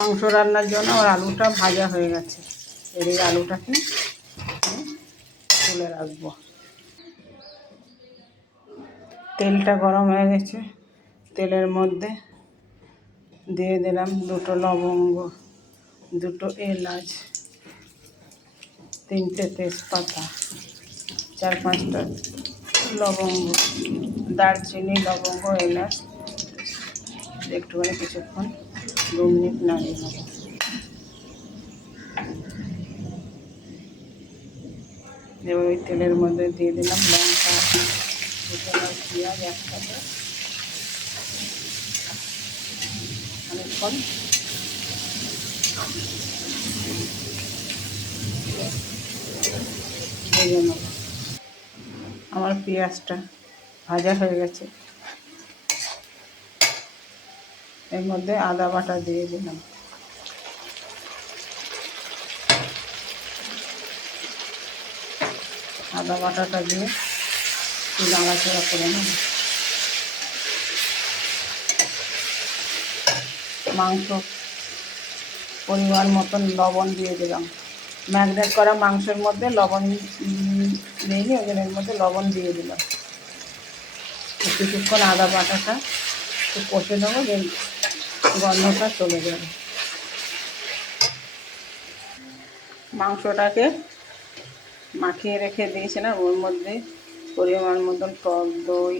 মাংস রান্নার জন্য আমার আলুটা ভাজা হয়ে গেছে। এই আলুটাকে তুলে রাখবো। তেলটা গরম হয়ে গেছে। তেলের মধ্যে দিয়ে দিলাম 2টো লবঙ্গ, 2টো এলাচ, 3টে তেজপাতা, 4-5টা লবঙ্গ, দারচিনি, লবঙ্গ, এলাচ একটুখানি কিছুক্ষণ 2 মিনিট নাড়িয়ে নেব। এবার ওই তেলের মধ্যে দিয়ে দিলাম লঙ্কা, 2টো পেঁয়াজ একসাথে অনেকক্ষণ ভেজে নেব। আমার পেঁয়াজটা ভাজা হয়ে গেছে। এর মধ্যে আদা বাটা দিয়ে দিলাম। আদা বাটাটা দিয়ে একটু নাড়াচাড়া করে নেব। মাংস পরিমাণ মতন লবণ দিয়ে দিলাম। ম্যারিনেট করা মাংসের মধ্যে লবণ দিইনি, ওজনের মধ্যে লবণ দিয়ে দিলাম। কিছুক্ষণ আদা বাটাটা একটু কষে নেবো, যে গন্ধটা চলে যাবে। মাংসটাকে মাখিয়ে রেখে দিয়েছিলাম, ওর মধ্যে পরিমাণ মতন টক দই,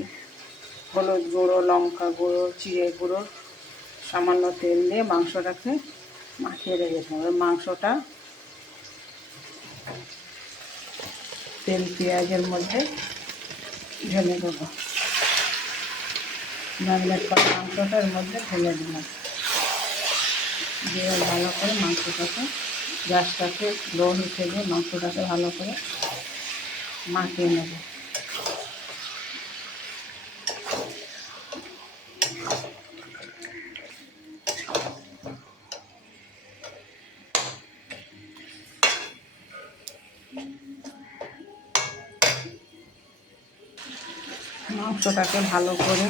হলুদ গুঁড়ো, লঙ্কা গুঁড়ো, জিরে গুঁড়ো, সামান্য তেল দিয়ে মাংসটাকে মাখিয়ে রেখেছিলাম। এবার মাংসটা তেল পেঁয়াজের মধ্যে ঢেলে দেবো। ম্যারিনেট করা মাংসটার মধ্যে ঢেলে দিলাম। দিয়ে ভালো করে মাংসটাকে গ্যাসটাকে লো হিটে দিয়ে মাংসটাকে ভালো করে মাখিয়ে নেব। মাংসটাকে ভালো করে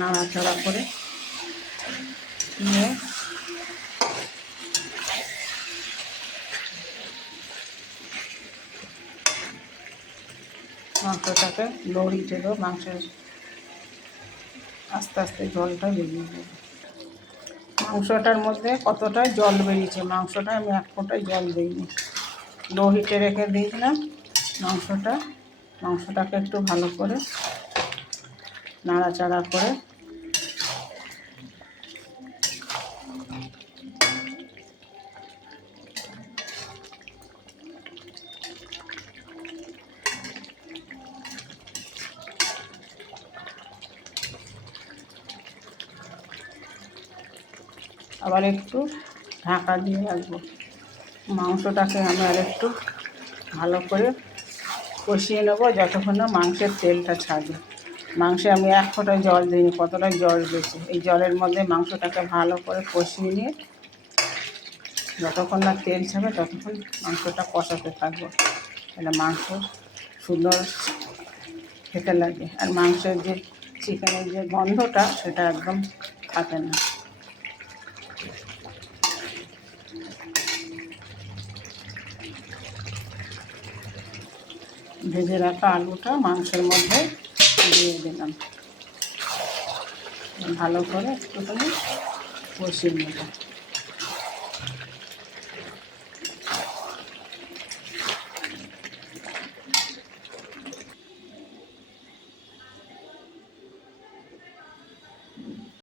নাড়াচাড়া করে নিয়ে মাংসটাকে লো হিটে দেবো। মাংসের আস্তে আস্তে জলটা বেরিয়ে দেবো। মাংসটার মধ্যে কতটা জল বেরিয়েছে, মাংসটা আমি 1 ফোঁটায় জল দিইনি। লো হিটে রেখে দিয়েছিলাম মাংসটাকে একটু ভালো করে নাড়াচাড়া করে আবার একটু ঢাকা দিয়ে রাখবো। মাংসটাকে আমি আর একটু ভালো করে কষিয়ে নেবো, যতক্ষণ না মাংসের তেলটা ছাড়বে। মাংসে আমি 1 ফোঁটা জল দিইনি, কতটা জল দিয়েছি। এই জলের মধ্যে মাংসটাকে ভালো করে কষিয়ে নিয়ে যতক্ষণ না তেল ছাড়বে ততক্ষণ মাংসটা কষাতে থাকবো। তাহলে মাংস সুন্দর খেতে লাগে। আর মাংসের যে চিকেনের যে গন্ধটা সেটা একদম থাকে না। ভেজে রাখা আলুটা মাংসের মধ্যে দিয়ে দিলাম। ভালো করে একটুখানি কষিয়ে নেব।